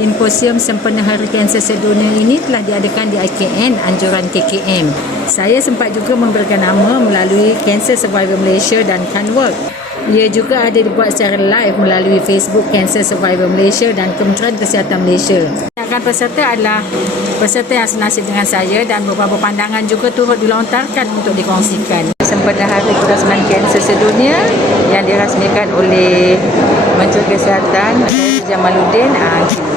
Simposium Sempena Hari Kanser Sedunia ini telah diadakan di IKN anjuran KKM. Saya sempat juga memberikan nama melalui Cancer Survivor Malaysia dan Canwork. Ia juga ada dibuat secara live melalui Facebook Cancer Survivor Malaysia dan Kementerian Kesihatan Malaysia. Akan peserta adalah peserta yang senasib dengan saya dan beberapa pandangan juga turut dilontarkan untuk dikongsikan. Sempena Hari Perasaman Kanser Sedunia yang dirasmikan oleh Menteri Kesihatan Jamaluddin,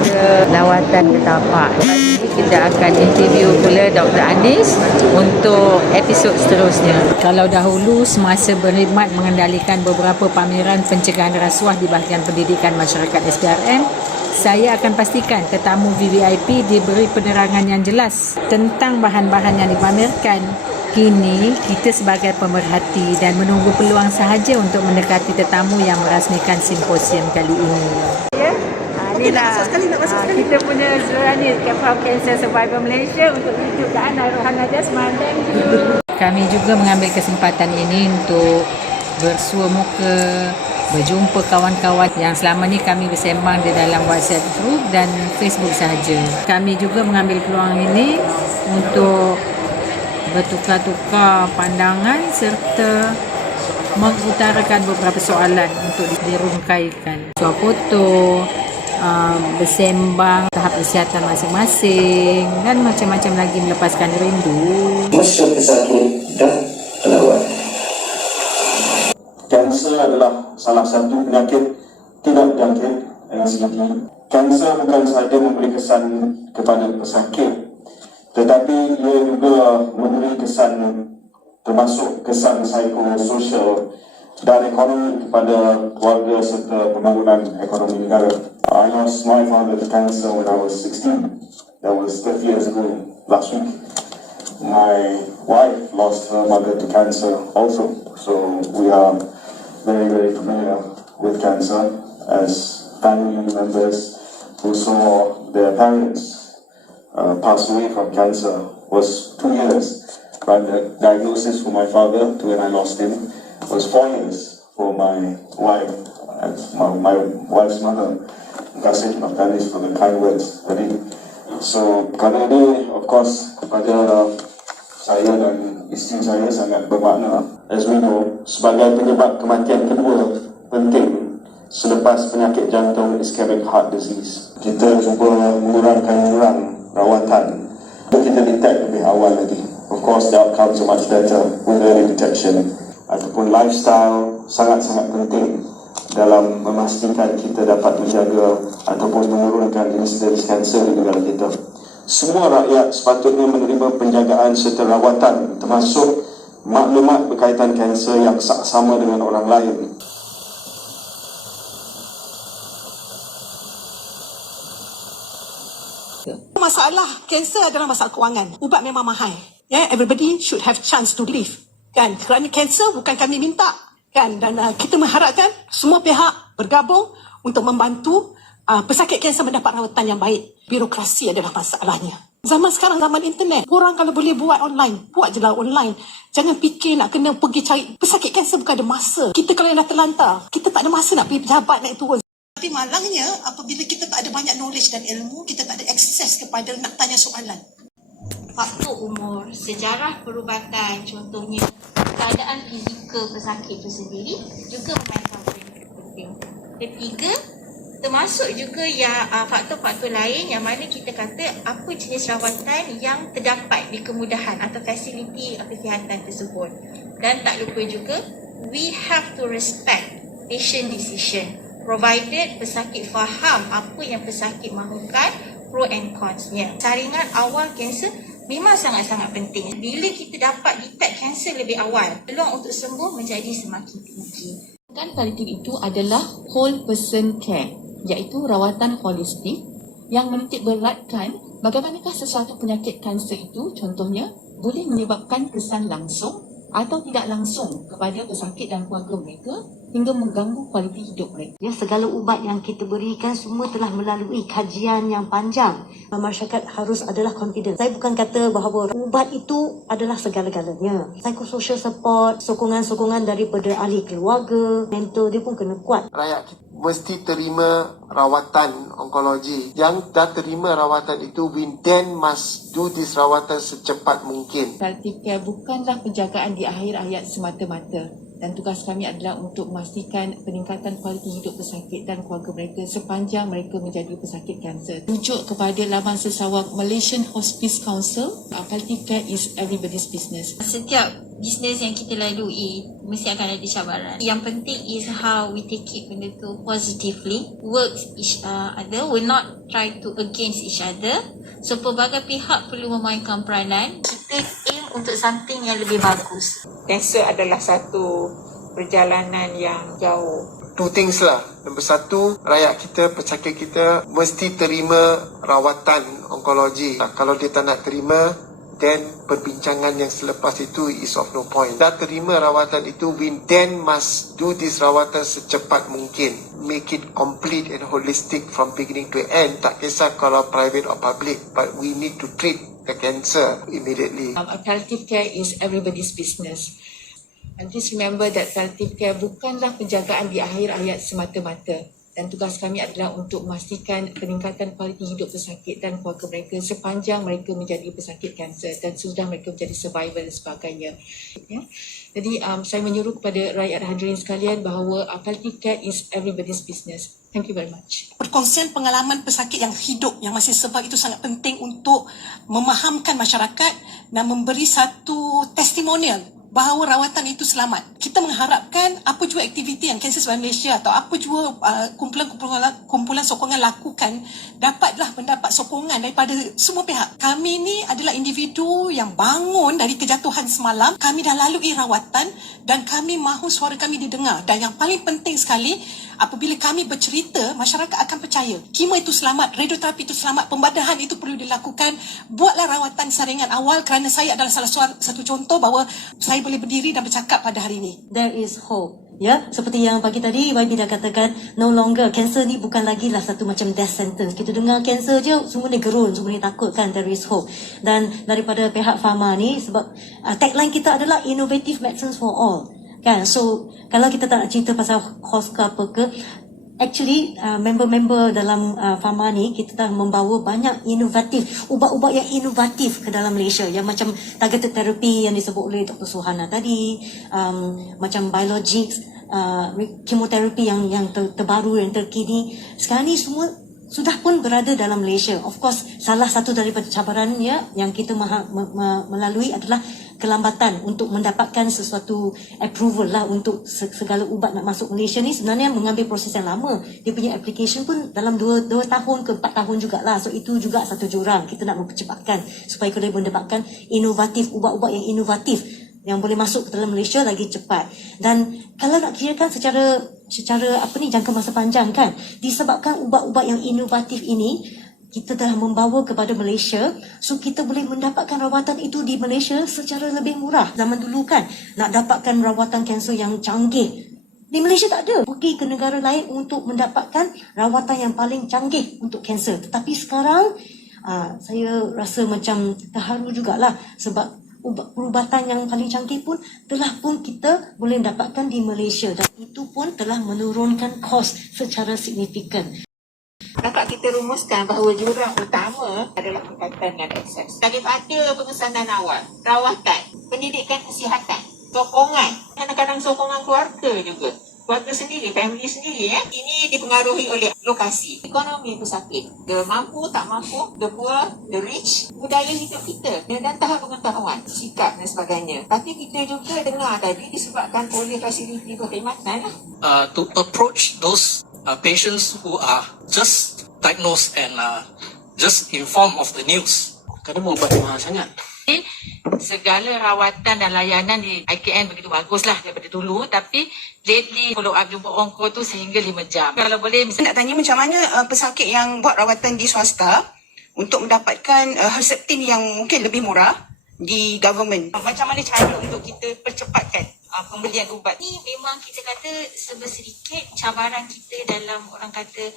kita lawatan ke tapak. Pagi ini kita akan interview pula Dr. Anis untuk episod seterusnya. Kalau dahulu semasa berkhidmat mengendalikan beberapa pameran pencegahan rasuah di bahagian pendidikan masyarakat SPRM, saya akan pastikan tetamu VVIP diberi penerangan yang jelas tentang bahan-bahan yang dipamerkan. Kini, kita sebagai pemerhati dan menunggu peluang sahaja untuk mendekati tetamu yang merasmikan simposium kali ini. Ya, inilah kita punya seluruh ni Kapal Cancer Survivor Malaysia untuk tunjuk ke Ana Rohana Jasman. Thank you. Kami juga mengambil kesempatan ini untuk bersua muka, berjumpa kawan-kawan yang selama ni kami bersembang di dalam WhatsApp group dan Facebook sahaja. Kami juga mengambil peluang ini untuk bertukar-tukar pandangan serta mengutarakan beberapa soalan untuk dirungkaikan. Suap foto, bersembang tahap kesihatan masing-masing dan macam-macam lagi melepaskan rindu. Mesra pesakit dan pelawat. Kanser adalah salah satu penyakit tidak berjangkit NCD. Kanser bukan sahaja memberi kesan kepada pesakit, tetapi ia juga memberi kesan, termasuk kesan psikososial dan ekonomi kepada keluarga serta pembangunan ekonomi negara. I lost my father to cancer when I was 16. That was 30 years ago last week. My wife lost her mother to cancer also. So we are very, very familiar with cancer as family members who saw their parents pass away from cancer. Was 2 years. But the diagnosis for my father to when I lost him was 4 years for my wife and my wife's mother. Terima kasih Dr. Anis for the kind words tadi. So kerana ini of course kepada saya dan isteri saya sangat bermakna. As we know, sebagai penyebab kematian kedua penting selepas penyakit jantung ischemic heart disease, kita cuba mengurangkan rawatan. Kita detect lebih awal lagi. Of course, the outcomes are much better with early detection. Ataupun lifestyle sangat-sangat penting dalam memastikan kita dapat menjaga ataupun menurunkan insidens kanser di negara kita. Semua rakyat sepatutnya menerima penjagaan serta rawatan, termasuk maklumat berkaitan kanser yang sama dengan orang lain. Masalah kanser adalah masalah kewangan. Ubat memang mahal. Everybody should have chance to live. Kan, kerana kanser bukan kami minta. Kan, dan kita mengharapkan semua pihak bergabung untuk membantu pesakit kanser mendapat rawatan yang baik. Birokrasi adalah masalahnya. Zaman sekarang, zaman internet. Korang kalau boleh buat online, buat je lah online. Jangan fikir nak kena pergi cari. Pesakit kanser bukan ada masa. Kita kalau yang dah terlantar, kita tak ada masa nak pergi pejabat naik turun. Tapi malangnya, apabila kita tak ada banyak knowledge dan ilmu, kita tak ada akses kepada nak tanya soalan. Faktor umur, sejarah perubatan, contohnya keadaan fizikal pesakit itu sendiri juga memainkan peranan penting. Ketiga, termasuk juga yang faktor-faktor lain yang mana kita kata apa jenis rawatan yang terdapat di kemudahan atau fasiliti kesihatan tersebut. Dan tak lupa juga, we have to respect patient decision provided pesakit faham apa yang pesakit mahukan, pro and cons-nya. Saringan awal kanser memang sangat-sangat penting. Bila kita dapat detect kanser lebih awal, peluang untuk sembuh menjadi semakin tinggi. Kan paliatif itu adalah whole person care, iaitu rawatan holistik yang menitik beratkan bagaimanakah sesuatu penyakit kanser itu contohnya boleh menyebabkan kesan langsung atau tidak langsung kepada pesakit dan keluarga mereka hingga mengganggu kualiti hidup mereka. Ya, segala ubat yang kita berikan semua telah melalui kajian yang panjang. Masyarakat harus adalah confident. Saya bukan kata bahawa ubat itu adalah segala-galanya. Psychosocial support, sokongan-sokongan daripada ahli keluarga, mentor dia pun kena kuat. Rakyat kita mesti terima rawatan onkologi. Yang dah terima rawatan itu, we then must do this rawatan secepat mungkin. Palliative care bukanlah penjagaan di akhir hayat semata-mata, dan tugas kami adalah untuk memastikan peningkatan kualiti hidup pesakit dan keluarga mereka sepanjang mereka menjadi pesakit kanser. Rujuk kepada laman sesawang Malaysian Hospice Council, palliative care is everybody's business. Setiap bisnes yang kita lalui mesti akan ada cabaran. Yang penting is how we take it benda tu positively, work each other, will not try to against each other. So pelbagai pihak perlu memainkan peranan. Kita aim untuk something yang lebih bagus. Kanser adalah satu perjalanan yang jauh. Two things lah. Nombor satu, rakyat kita, pesakit kita mesti terima rawatan onkologi. Kalau dia tak nak terima, then perbincangan yang selepas itu is of no point. Dah terima rawatan itu, we then must do this rawatan secepat mungkin. Make it complete and holistic from beginning to end. Tak kisah kalau private or public, but we need to treat the cancer immediately. Palliative care is everybody's business. And please remember that palliative care bukanlah penjagaan di akhir hayat semata-mata. Dan tugas kami adalah untuk memastikan peningkatan kualiti hidup pesakit dan keluarga mereka sepanjang mereka menjadi pesakit kanser dan sudah mereka menjadi survivor dan sebagainya. Ya. Jadi saya menyuruh kepada rakyat hadirin sekalian bahawa palliative care is everybody's business. Thank you very much. Perkongsian pengalaman pesakit yang hidup, yang masih survive itu sangat penting untuk memahamkan masyarakat dan memberi satu testimonial bahawa rawatan itu selamat. Kita mengharapkan apa jua aktiviti yang Cancer Survivor Malaysia atau apa jua kumpulan sokongan lakukan dapatlah mendapat sokongan daripada semua pihak. Kami ni adalah individu yang bangun dari kejatuhan semalam. Kami dah lalui rawatan dan kami mahu suara kami didengar. Dan yang paling penting sekali, apabila kami bercerita, masyarakat akan percaya. Kemo itu selamat, radioterapi itu selamat, pembadahan itu perlu dilakukan. Buatlah rawatan saringan awal kerana saya adalah salah satu contoh bahawa saya boleh berdiri dan bercakap pada hari ini. There is hope. Ya, seperti yang pagi tadi YB dah katakan, no longer cancer ni bukan lagi lah satu macam death sentence. Kita dengar cancer je semua ni gerun, semua ni takut kan, there is hope. Dan daripada pihak pharma ni, sebab tagline kita adalah innovative medicines for all. Kan, so kalau kita tak nak cerita pasal cost ke apa ke, actually member-member dalam pharma ni kita dah membawa banyak inovatif, ubat-ubat yang inovatif ke dalam Malaysia, yang macam targeted therapy yang disebut oleh Dr. Suhana tadi, macam biologics, chemotherapy yang terbaru, yang terkini. Sekarang ni semua sudah pun berada dalam Malaysia. Of course, salah satu daripada cabarannya yang kita melalui adalah kelambatan untuk mendapatkan sesuatu approval lah untuk segala ubat nak masuk Malaysia ni. Sebenarnya mengambil proses yang lama. Dia punya application pun dalam 2 tahun ke 4 tahun jugalah. So itu juga satu jurang. Kita nak mempercepatkan supaya kita boleh mendapatkan inovatif, ubat-ubat yang inovatif yang boleh masuk ke dalam Malaysia lagi cepat. Dan kalau nak kirakan secara jangka masa panjang kan, disebabkan ubat-ubat yang inovatif ini kita telah membawa kepada Malaysia, so kita boleh mendapatkan rawatan itu di Malaysia secara lebih murah. Zaman dulu kan, nak dapatkan rawatan kanser yang canggih di Malaysia tak ada. Pergi ke negara lain untuk mendapatkan rawatan yang paling canggih untuk kanser. Tetapi sekarang saya rasa macam terharu jugalah sebab perubatan yang paling canggih pun telah pun kita boleh dapatkan di Malaysia, dan itu pun telah menurunkan kos secara signifikan. Dapat kita rumuskan bahawa jurang utama adalah berkaitan dengan akses. Daripada pengesanan awal, rawatan, pendidikan kesihatan, sokongan, kadang-kadang sokongan keluarga juga. Keluarga sendiri, family sendiri Ini dipengaruhi oleh lokasi, ekonomi pesakit. Dia mampu, tak mampu, the poor, the rich, budaya hidup kita dan tahap pengetahuan, sikap dan sebagainya. Tapi kita juga dengar tadi disebabkan oleh fasiliti perkhidmatan to approach those patients who are just diagnosed and just informed of the news. Kadang ubat mahal sangat. Segala rawatan dan layanan di IKN begitu baguslah daripada dulu, tapi lately follow up jumpa onko tu sehingga 5 jam. Kalau boleh Nak tanya macam mana pesakit yang buat rawatan di swasta untuk mendapatkan Herceptin yang mungkin lebih murah di government. macam mana cara untuk kita percepatkan pembelian ubat. Ni memang kita kata sedikit cabaran kita dalam orang kata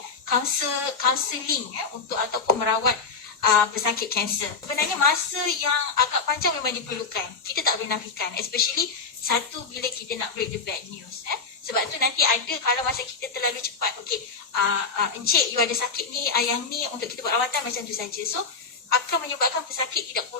counselling untuk ataupun merawat pesakit kanser. Sebenarnya masa yang agak panjang memang diperlukan. Kita tak boleh nafikan, especially satu bila kita nak break the bad news. Sebab tu nanti ada kalau masa kita terlalu cepat, okey, encik you ada sakit ni, yang ni untuk kita buat rawatan macam tu saja. So akan menyebabkan pesakit tidak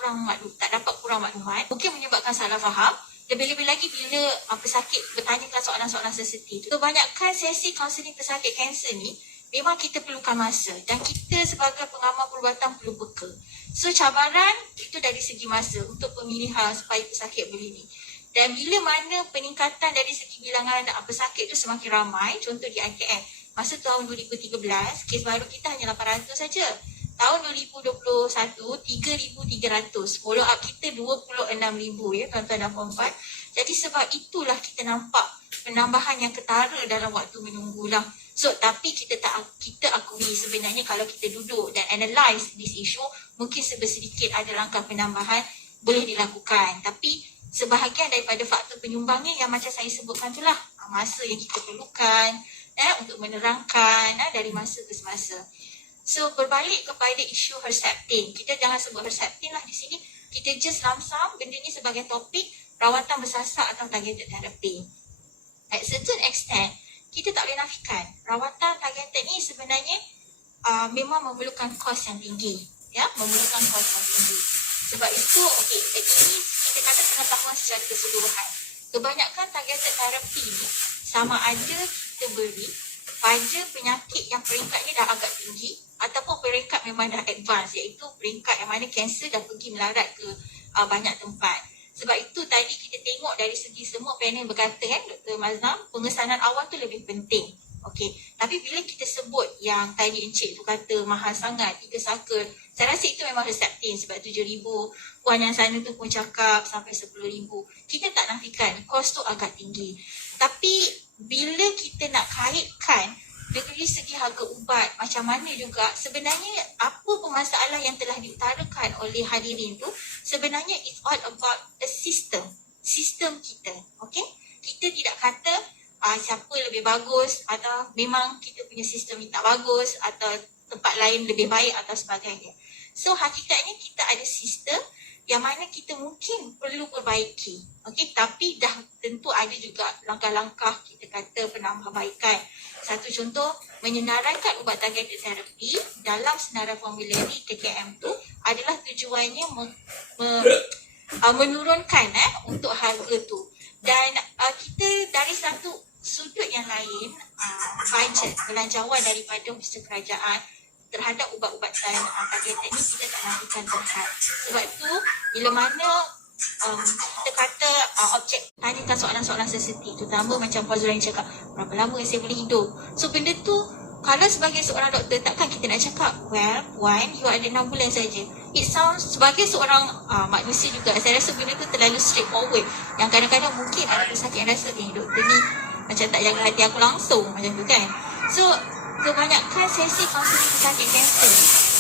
tak dapat kurang maklumat, mungkin menyebabkan salah faham. Lebih-lebih lagi bila pesakit bertanyakan soalan-soalan sensitif. Kebanyakan sesi kaunseling pesakit kanser ni memang kita perlukan masa dan kita sebagai pengamal perubatan perlu beka. So cabaran itu dari segi masa untuk pemilihan supaya pesakit boleh ni. Dan bila mana peningkatan dari segi bilangan pesakit itu semakin ramai, contoh di IKN, masa tahun 2013, kes baru kita hanya 800 saja. Tahun 2021, 3,300. Follow up kita 26,000 ya tuan-tuan dan puan-puan. Jadi sebab itulah kita nampak penambahan yang ketara dalam waktu menunggulah. So tapi kita akui sebenarnya kalau kita duduk dan analyse this issue, mungkin sedikit ada langkah penambahan boleh dilakukan. Tapi sebahagian daripada faktor penyumbangnya yang macam saya sebutkan itulah masa yang kita perlukan untuk menerangkan dari masa ke semasa. So berbalik kepada isu Herceptin, kita jangan sebut Herceptin lah di sini, kita just lamsam benda ni sebagai topik rawatan bersasar atau targeted therapy. At certain extent, kita tak boleh nafikan rawatan targeted ni sebenarnya memang memerlukan kos yang tinggi, memerlukan kos yang tinggi. Sebab itu, okey, ini kita kata pengetahuan secara keseluruhan. Kebanyakan targeted therapy ni sama ada kita beri pada penyakit yang peringkatnya dah agak tinggi ataupun peringkat memang dah advance, iaitu peringkat yang mana kanser dah pergi melarat ke banyak tempat. Sebab itu tadi kita tengok dari segi semua panel berkata Dr. Maznam, pengesanan awal tu lebih penting. Okey, tapi bila kita sebut yang tadi encik tu kata mahal sangat, 3 saka, saya rasa itu memang Herceptin sebab 7,000. Puan yang sana tu pun cakap sampai 10,000. Kita tak nafikan kos tu agak tinggi. Tapi bila kita nak kaitkan dari segi harga ubat macam mana juga, sebenarnya apa permasalahan yang telah diutarakan oleh hadirin tu sebenarnya it's all about a sistem kita. Okey, kita tidak kata siapa lebih bagus atau memang kita punya sistem ni tak bagus atau tempat lain lebih baik atau sebagainya. So hakikatnya kita ada sistem yang mana kita mungkin perlu perbaiki. Okey, tapi dah tentu ada juga langkah-langkah kita kata penambahbaikan. Satu contoh, menyenarankan ubat targeted therapy dalam senarai formulari KKM tu adalah tujuannya menurunkan untuk harga tu. Dan kita dari satu sudut yang lain, budget belanjawan daripada usaha kerajaan terhadap ubat-ubatan targeted ni kita tak nafikan terhad. Sebab tu bila mana kita kata objek tanyakan soalan-soalan sensitif, terutama macam Puan Zuraini cakap berapa lama saya boleh hidup. So benda tu kalau sebagai seorang doktor takkan kita nak cakap well Puan you ada 6 bulan saja. It sounds sebagai seorang manusia juga saya rasa benda tu terlalu straightforward, yang kadang-kadang mungkin ada pesakit yang rasa doktor ni macam tak jaga hati aku langsung macam tu kan. So kebanyakan sesi kaunseling pesakit kanser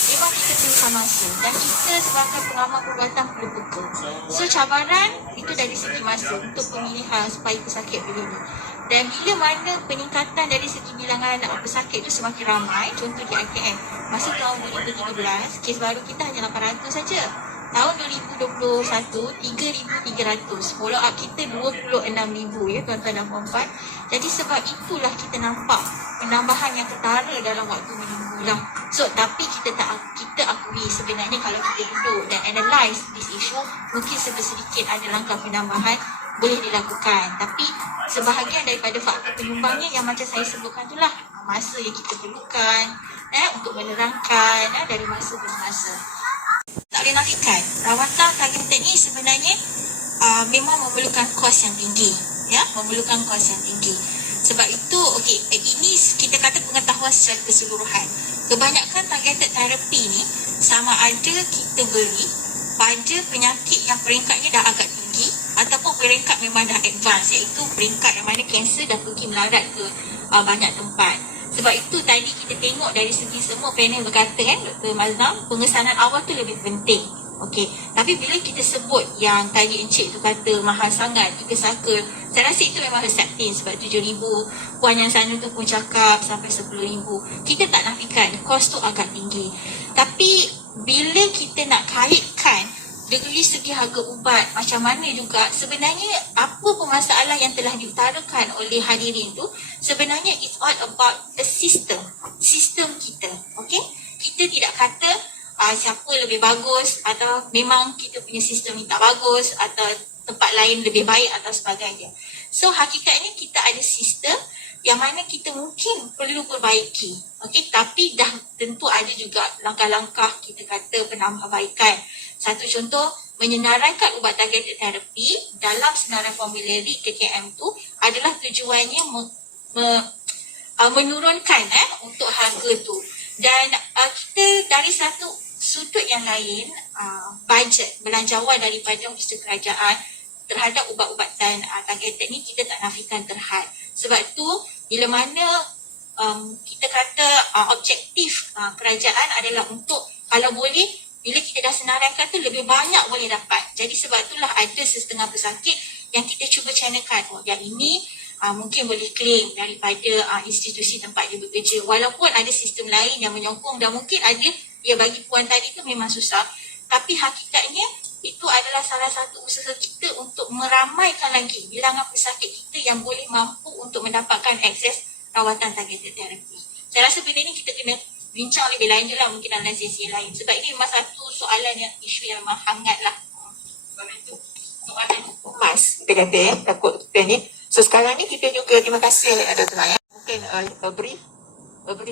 memang kita perlukan masa dan kita sebagai pengamal perubatan perlu beka. So cabaran itu dari segi masa untuk pemilihan supaya pesakit boleh ni. Dan bila mana peningkatan dari segi bilangan pesakit itu semakin ramai, contoh di IKN, masa tahun 2013, kes baru kita hanya 800 saja. Tahun 2021, 3,300. Follow up kita 26,000 ya tuan-tuan dan puan-puan. Jadi sebab itulah kita nampak penambahan yang ketara dalam waktu menunggulah. So tapi kita akui sebenarnya kalau kita duduk dan analyse this issue, mungkin sedikit ada langkah penambahan boleh dilakukan. Tapi sebahagian daripada faktor penyumbangnya yang macam saya sebutkan itulah masa yang kita perlukan untuk menerangkan dari masa ke semasa. Tak boleh nafikan rawatan targeted ni sebenarnya memang memerlukan kos yang tinggi, memerlukan kos yang tinggi. Sebab itu okey, ini kita kata pengetahuan secara keseluruhan. Kebanyakan targeted therapy ni sama ada kita beri pada penyakit yang peringkatnya dah agak tinggi ataupun peringkat memang dah advance, iaitu peringkat yang mana kanser dah pergi melarat ke banyak tempat. Sebab itu tadi kita tengok dari segi semua panel berkata Dr. Maznam, pengesanan awal tu lebih penting. Okey, tapi bila kita sebut yang tadi Encik tu kata mahal sangat, 3 saka, saya rasa itu memang reseptif sebab 7,000. Puan yang sana tu pun cakap sampai 10,000. Kita tak nafikan, kos tu agak tinggi. Tapi bila kita nak kaitkan dari segi harga ubat macam mana juga, sebenarnya apa pun masalah yang telah diutarakan oleh hadirin tu, sebenarnya it's all about the system kita. Okey, kita tidak kata siapa lebih bagus atau memang kita punya sistem ni tak bagus atau tempat lain lebih baik atau sebagainya. So hakikatnya kita ada sistem yang mana kita mungkin perlu perbaiki. Okey, tapi dah tentu ada juga langkah-langkah kita kata penambahbaikan. Satu contoh, menyenaraikan ubat targeted therapy dalam senarai formulary KKM tu adalah tujuannya menurunkan untuk harga tu. Dan kita dari satu sudut yang lain, bajet belanjawan daripada usaha kerajaan terhadap ubat-ubatan targeted ni kita tak nafikan terhad. Sebab tu bila mana kita kata objektif kerajaan adalah untuk kalau boleh bila kita dah senaraikan tu lebih banyak boleh dapat. Jadi sebab itulah ada setengah pesakit yang kita cuba channelkan. Yang ini mungkin boleh claim daripada institusi tempat dia bekerja. Walaupun ada sistem lain yang menyokong dan mungkin ada ya bagi puan tadi tu memang susah. Tapi hakikatnya itu adalah salah satu usaha kita untuk meramaikan lagi bilangan pesakit kita yang boleh mampu untuk mendapatkan akses rawatan targeted therapy. Saya rasa benda ni kita kena bincang lebih lanjut lah mungkin dalam sesi lain. Sebab ini memang satu soalan yang isu yang memang hangat lah. Sebab itu soalan emas kita kata takut kita ni. So sekarang ni kita juga terima kasih Dr. Maya. Mungkin a brief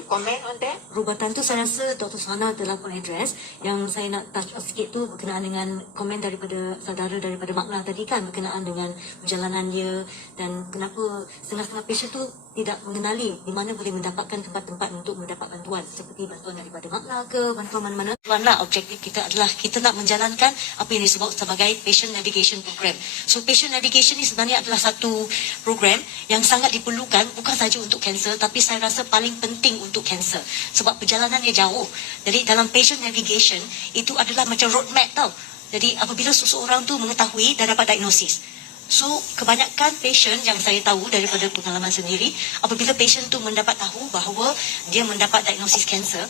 comment on that. Perubatan tu saya rasa Dr. Sana telah pun address. Yang saya nak touch on sikit tu berkenaan dengan komen daripada saudara daripada Makna tadi kan, berkenaan dengan perjalanan dia dan kenapa setengah-setengah patient tu tidak mengenali di mana boleh mendapatkan tempat-tempat untuk mendapat bantuan seperti bantuan daripada Makna ke bantuan mana-mana. Tuanlah objektif kita adalah kita nak menjalankan apa yang disebut sebagai patient navigation program. So patient navigation ni sebenarnya adalah satu program yang sangat diperlukan bukan saja untuk kanser tapi saya rasa paling penting untuk kanser sebab perjalanannya jauh. Jadi dalam patient navigation itu adalah macam roadmap tau. Jadi apabila seseorang tu mengetahui dah dapat diagnosis. So, kebanyakan patient yang saya tahu daripada pengalaman sendiri, apabila patient tu mendapat tahu bahawa dia mendapat diagnosis kanser,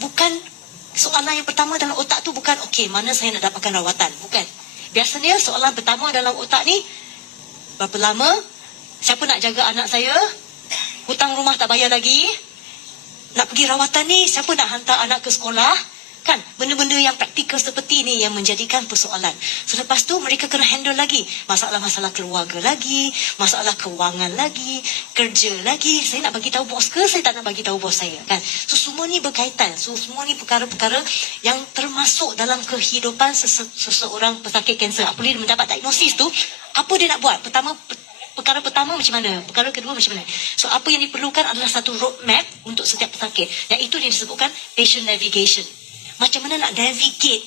bukan soalan yang pertama dalam otak tu bukan, okey, mana saya nak dapatkan rawatan. Bukan. Biasanya soalan pertama dalam otak ni, berapa lama, siapa nak jaga anak saya, hutang rumah tak bayar lagi, nak pergi rawatan ni, siapa nak hantar anak ke sekolah, kan, benda-benda yang praktikal seperti ini yang menjadikan persoalan. Selepas tu mereka kena handle lagi masalah-masalah keluarga lagi, masalah kewangan lagi, kerja lagi. Saya nak bagi tahu bos ke saya tak nak bagi tahu bos saya, kan. So semua ni berkaitan. So semua ni perkara-perkara yang termasuk dalam kehidupan seseorang pesakit kanser. Apabila dia mendapat diagnosis tu, apa dia nak buat? Perkara pertama macam mana? Perkara kedua macam mana? So apa yang diperlukan adalah satu roadmap untuk setiap pesakit. Dan itu yang disebutkan patient navigation. Macam mana nak navigate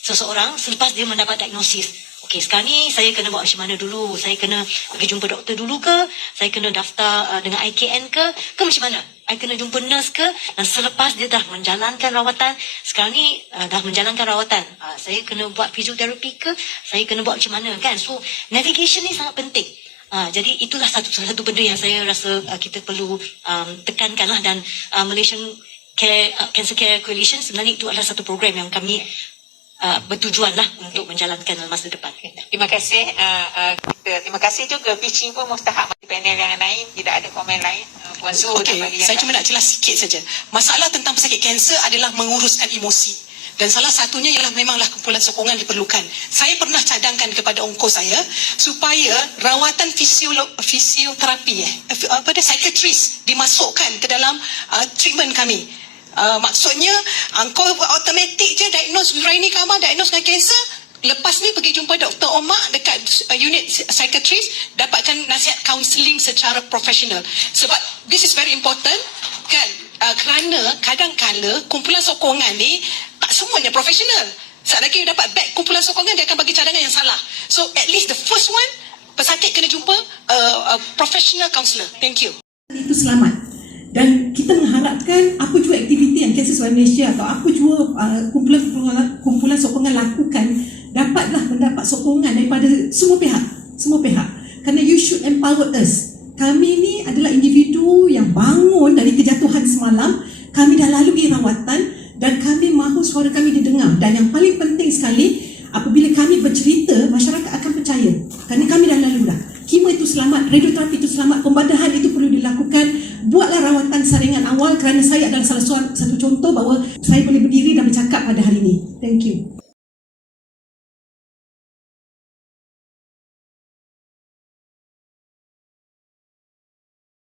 seseorang selepas dia mendapat diagnosis. Okey, sekarang ni saya kena buat macam mana dulu? Saya kena pergi jumpa doktor dulu ke? Saya kena daftar dengan IKN ke? Ke macam mana? Saya kena jumpa nurse ke? Dan selepas dia dah menjalankan rawatan, sekarang ni dah menjalankan rawatan, saya kena buat fisioterapi ke? Saya kena buat macam mana, kan? So, navigation ni sangat penting. Jadi itulah satu benda yang saya rasa kita perlu tekankan lah. Dan Malaysian Cancer Care Coalition sebenarnya itu adalah satu program yang kami bertujuan lah untuk menjalankan dalam masa depan. Terima kasih. Terima kasih juga pitching pun mustahak bagi panel yang lain. Tidak ada komen lain. Puan Su. Okey, saya cuma nak jelas sikit saja. Masalah tentang pesakit kanser adalah menguruskan emosi. Dan salah satunya ialah memanglah kumpulan sokongan diperlukan. Saya pernah cadangkan kepada ongkos saya supaya rawatan fisioterapi, psychiatrist dimasukkan ke dalam treatment kami. Maksudnya engkau automatik je diagnose Raini Kamar, diagnose dengan kanser. Lepas ni pergi jumpa Dr. Omar dekat unit psychiatrist, dapatkan nasihat counselling secara profesional. Sebab this is very important, kan? Kerana kadang-kala kumpulan sokongan ni tak semuanya profesional. Saat lagi you dapat back kumpulan sokongan, dia akan bagi cadangan yang salah. So at least the first one, pesakit kena jumpa a professional counsellor. Thank you. Itu selamat. Dan kita mengharapkan apa jua aktiviti yang Cancer Survivor Malaysia atau apa jua kumpulan sokongan lakukan dapatlah mendapat sokongan daripada semua pihak. Kerana you should empower us. Kami ni adalah individu yang bangun dari kejatuhan semalam. Kami dah lalui rawatan dan kami mahu suara kami didengar. Dan yang paling penting sekali, apabila kami bercerita, masyarakat akan percaya. Kerana kami dah lalu dah. Kemo itu selamat, radioterapi itu selamat, pembadahan itu perlu dilakukan. Buatlah rawatan saringan awal kerana saya adalah salah satu contoh bahawa saya boleh berdiri dan bercakap pada hari ini. Thank you.